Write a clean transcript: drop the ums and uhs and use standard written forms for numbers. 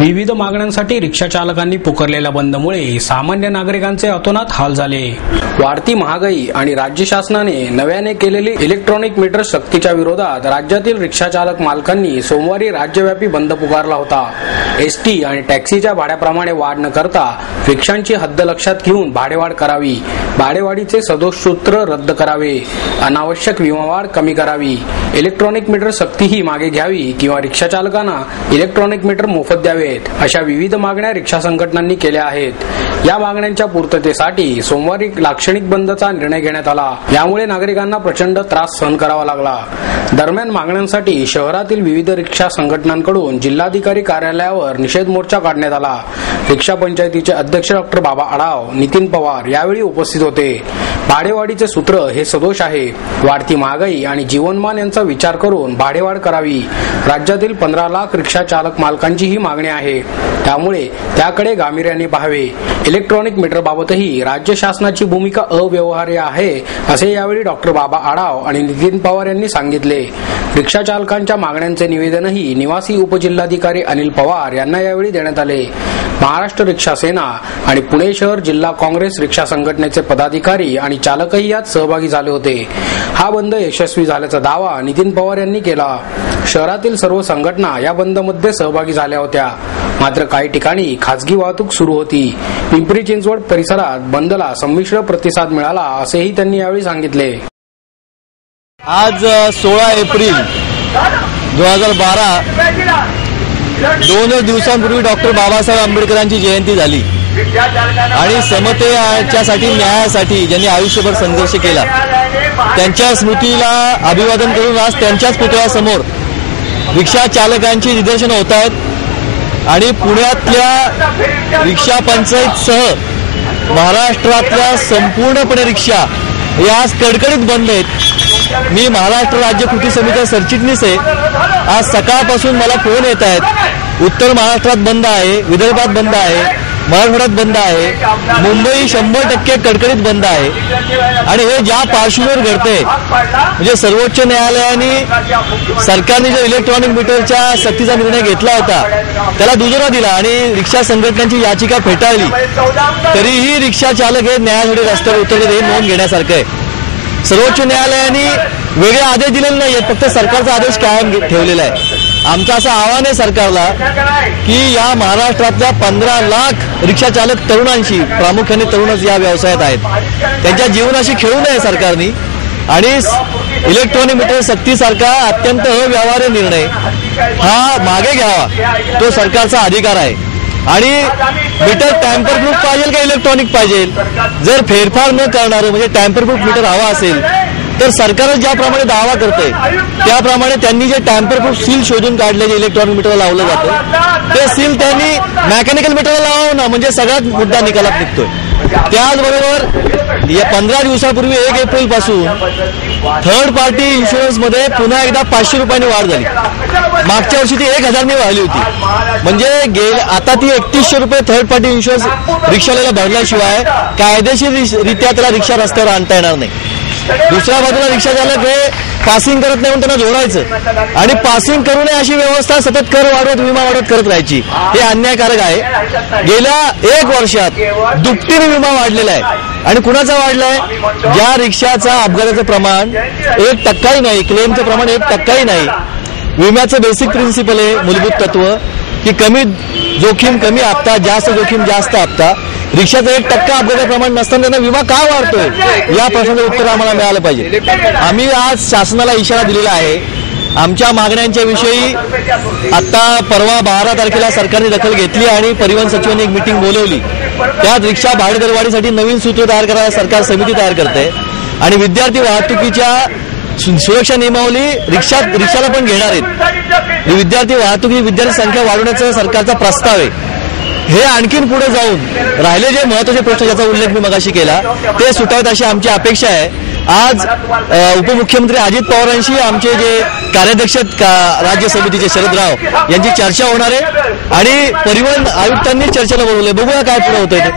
विविध मागण्यांसाठी रिक्षा चालकांनी पुकारलेल्या बंदमुळे सामान्य नागरिकांचे अतोनात हाल झाले। वाढती महागाई आणि राज्य शासनाने नव्याने केलेली इलेक्ट्रॉनिक मीटर सक्तीच्या विरोधात राज्यातील रिक्षा चालक मालकांनी सोमवारी राज्यव्यापी बंद पुकारला होता। एसटी आणि टॅक्सीच्या भाड्याप्रमाणे वाढ न करता रिक्षांची हद्द लक्षात घेऊन भाडेवाढ करावी, भाडेवाढीचे सदोष सूत्र रद्द करावे, अनावश्यक विमावाढ कमी करावी, इलेक्ट्रॉनिक मीटर सक्तीही मागे घ्यावी किंवा रिक्षा चालकांना इलेक्ट्रॉनिक मीटर मोफत द्यावेत, अशा विविध मागण्या रिक्षा संघटनांनी केल्या आहेत। या मागण्यांच्या पूर्ततेसाठी सोमवारी लाक्षणिक बंदचा निर्णय घेण्यात आला। यामुळे नागरिकांना प्रचंड त्रास सहन करावा लागला। दरम्यान मागण्यांसाठी शहरातील विविध रिक्षा संघटनांकडून जिल्हाधिकारी कार्यालयावर निषेध मोर्चा काढण्यात आला। रिक्षा पंचायतीचे अध्यक्ष डॉ. बाबा आढाव, नितीन पवार यावेळी उपस्थित होते। भाडेवाढीचे सूत्र हे सदोष आहे। वाढती महागाई आणि जीवनमान यांचा विचार करून भाडेवाढ करावी। राज्यातील 15 लाख रिक्षा चालक मालकांची ही मागणी आहे, त्यामुळे त्याकडे गांभीर्याने पाहावे। इलेक्ट्रॉनिक मीटर बाबतही राज्य शासनाची भूमिका अव्यवहार्य आहे, असे यावेळी डॉ. बाबा आढाव आणि नितीन पवार यांनी सांगितले। रिक्षा चालकांच्या मागण्यांचे निवेदनही निवासी उपजिल्हाधिकारी अनिल पवार यांना यावेळी देण्यात आले। महाराष्ट्र रिक्षा सेना आणि पुणे शहर जिल्हा काँग्रेस रिक्षा संघटनेचे पदाधिकारी आणि चालकही यात सहभागी झाले होते। हा बंद यशस्वी झाल्याचा दावा नितीन पवार यांनी केला। शहरातील सर्व संघटना या बंदमध्ये सहभागी झाल्या होत्या, मात्र काही ठिकाणी खासगी वाहतूक सुरू होती। पिंपरी चिंचवड परिसरात बंदला संमिश्र प्रतिसाद मिळाला, असेही त्यांनी यावेळी सांगितले। आज 16 एप्रिल 2012 2 दिवसांपूर्वी डॉक्टर बाबासाहेब आंबेडकरांची जयंती झाली आणि समतेच्यासाठी, न्यायासाठी ज्यांनी आयुष्यभर संघर्ष केला, त्यांच्या स्मृतीला अभिवादन करून आज त्यांच्याच पुतळ्यासमोर रिक्षा चालकांची निदर्शनं होत आहेत आणि पुण्यातल्या रिक्षा पंचायतसह महाराष्ट्रातल्या संपूर्णपणे रिक्षा या आज कडकडीत बंद आहेत। मी महाराष्ट्र राज्य कृती समितीचा सरचिटणीस आहे। आज सकाळपासून मला फोन येत आहेत, उत्तर महाराष्ट्रात बंद आहे, विदर्भात बंद आहे, मराठवाड्यात बंद आहे, मुंबई 100% कडकडीत बंद आहे। आणि हे ज्या पार्श्वभूमीवर घडते, म्हणजे सर्वोच्च न्यायालयाने सरकारने जो इलेक्ट्रॉनिक मीटरच्या सक्तीचा निर्णय घेतला होता त्याला दुजोरा दिला आणि रिक्षा संघटनांची याचिका फेटाळली, तरीही रिक्षा चालक हे न्यायालयासाठी रस्त्यावर उतरले, हे नोंद घेण्यासारखं आहे। सर्वोच्च न्यायालयाने वेगळे आदेश दिलेले नाहीयेत, फक्त सरकारचा आदेश कायम ठेवलेला आहे। आमचं असं आव्हान आहे सरकारला की या महाराष्ट्रातल्या 15 लाख रिक्षा चालक तरुणांशी, प्रामुख्याने तरुणच या व्यवसायात आहेत, त्यांच्या जीवनाशी खेळू नये सरकारने आणि इलेक्ट्रॉनिक मीटर सक्तीसारखा अत्यंत अव्यवहार्य निर्णय हा मागे घ्यावा, तो सरकारचा अधिकार आहे। आणि मीटर टॅम्पर प्रूफ पाहिजे का इलेक्ट्रॉनिक पाहिजे? जर फेरफार न करणारं म्हणजे टॅम्पर प्रूफ मीटर हवा असेल तर सरकार ज्याप्रमाणे दावा करते त्याप्रमाणे त्यांनी जे टॅम्पर प्रूफ सील शोधून काढले, जे इलेक्ट्रॉनिक मीटरला लावलं जातं, ते सील त्यांनी मेकॅनिकल मीटरला लावावं ना, म्हणजे सगळ्यात मुद्दा निकालात निघतोय। त्याचबरोबर या 15 दिवसापूर्वी 1 एप्रिल पासून थर्ड पार्टी इन्शुरन्स मध्ये पुन्हा एकदा 500 रुपयांनी वाढ झाली। मागच्या वर्षी ती 1000 वाढली होती, म्हणजे आता ती 3100 रुपये थर्ड पार्टी इन्शुरन्स रिक्षावाल्याला भरल्याशिवाय कायदेशीररित्या त्याला रिक्षा रस्त्यावर आणता येणार नाही। दुसऱ्या बाजूला रिक्षा चालक हे पासिंग करत नाही म्हणून त्यांना जोडायचं आणि पासिंग करू नये अशी व्यवस्था सतत कर वाढवत, विमा वाढवत करत राहायची, हे अन्यायकारक आहे। गेल्या 1 वर्षात दुपटीने विमा वाढलेला आहे आणि कुणाचा वाढलाय? ज्या रिक्षाचा अपघाताचं प्रमाण 1% नाही, क्लेमचं प्रमाण 1% नाही। विम्याचं बेसिक प्रिन्सिपल आहे, मूलभूत तत्व, की कमी जोखीम कमी हप्ता, जास्त जोखीम जास्त हप्ता। रिक्षाचं 1% अपघाताचं प्रमाण नसताना त्यांना विमा का वाढतोय, या प्रश्नाचं उत्तर आम्हाला मिळालं पाहिजे। आम्ही आज शासनाला इशारा दिलेला आहे। आमच्या मागण्यांच्या विषयी आता परवा 12 तारखेला सरकारने दखल घेतली आणि परिवहन सचिवांनी एक मीटिंग बोलवली। त्यात रिक्षा भाडे दरवाढीसाठी नवीन सूत्र तयार करायला सरकार समिती तयार करते आणि विद्यार्थी वाहतुकीच्या सुरक्षा नियमावली रिक्षाला पण घेणार आहेत। विद्यार्थी वाहतुकी, विद्यार्थी संख्या वाढवण्याचा सरकारचा प्रस्ताव आहे। हे आणखीन पुढे जाऊन राहिले जे महत्त्वाचे प्रश्न ज्याचा उल्लेख मी मगाशी केला ते सुटावेत अशी आमची अपेक्षा आहे। आज उपमुख्यमंत्री अजित पवारांशी आमचे जे कार्याध्यक्ष राज्य समितीचे शरद राव यांची चर्चा होणार आहे आणि परिवहन आयुक्तांनी चर्चेला बोलवले, बघूया काय पुढे होतंय ते।